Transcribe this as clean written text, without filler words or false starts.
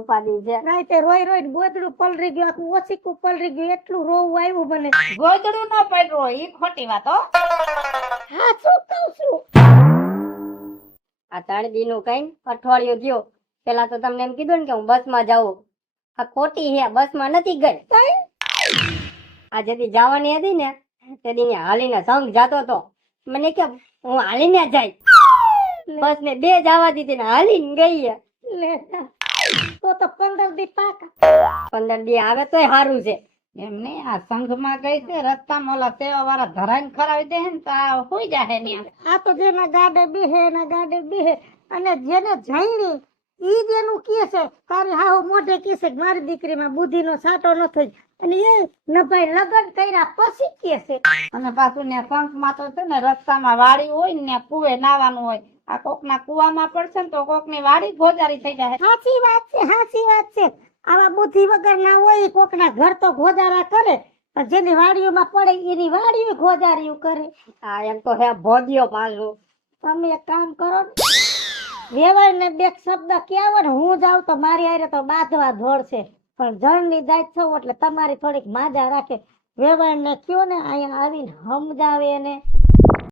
ઉપાધિ છે. રાતે રોઈ રોઈ ગોદડું પલરી ગયું, ઓછીકું પલરી ગયું, એટલું રોવું આવ્યું મને. ગોદડું ન પડ્યું ઈ ખોટી વાત હો. હા શું કહું છું. આ 3 દી નું કઈ અઠવાડિયું થયો. પેલા તો તમને એમ કીધું ને કે હું બસ માં જાઉં. આ ખોટી હે, બસ માં નથી ગઈ. આ જેથી જવાની હતી ને તે દી હાલીને સંઘ જાતો હતો. મને કે હું હાલીને જાય. બસ ને 2 જવા દીધી ને હાલીને ગઈ. તો 15 દી પાકા. 15 દી આવે તોય સારું છે. એમને આ સંઘમાં ગઈ છે, રસ્તામાં ઓલા સેવા વાળા ધરાઈને ખરાવી દે ને તો આ હોઈ જાય ને. આ તો જેના ગાડે બેહે એના ગાડે બેહે, અને જેને જાણી ઈ જ એનું કહે છે તારી હાવ મોઢે કહે છે મારી દીકરીમાં બુદ્ધિનો સાટો ન થઈ, અને એ નભાઈ લગન કર્યા પછી કહે છે. અને પાછું ને સંઘમાં તો છે ને રસ્તામાં વાડી હોય ને કુવે નાવાનું હોય. આ કોકના કુવામાં પડશે ને તો કોકની વાડી ગોજારી થઈ જાય. સાચી વાત છે, સાચી વાત છે. આવા બુદ્ધિ વગર ના હોય કોકના ઘર તો ગોજારા કરે, પણ જેની વાડીઓમાં પડે એની વાડીઓ ગોજારીઓ કરે. આ એમ તો હે ભોગ્યો પાછું. તમે એક કામ કરો ને, વેવાય ને 2 શબ્દ કહેવો ને, હું જાઉં તો મારી હારે તો બાંધવા દોડશે, પણ જણની દાય છો એટલે તમારી થોડીક માજા રાખે. વેવાય ને કયો ને અહીંયા આવીને સમજાવે ને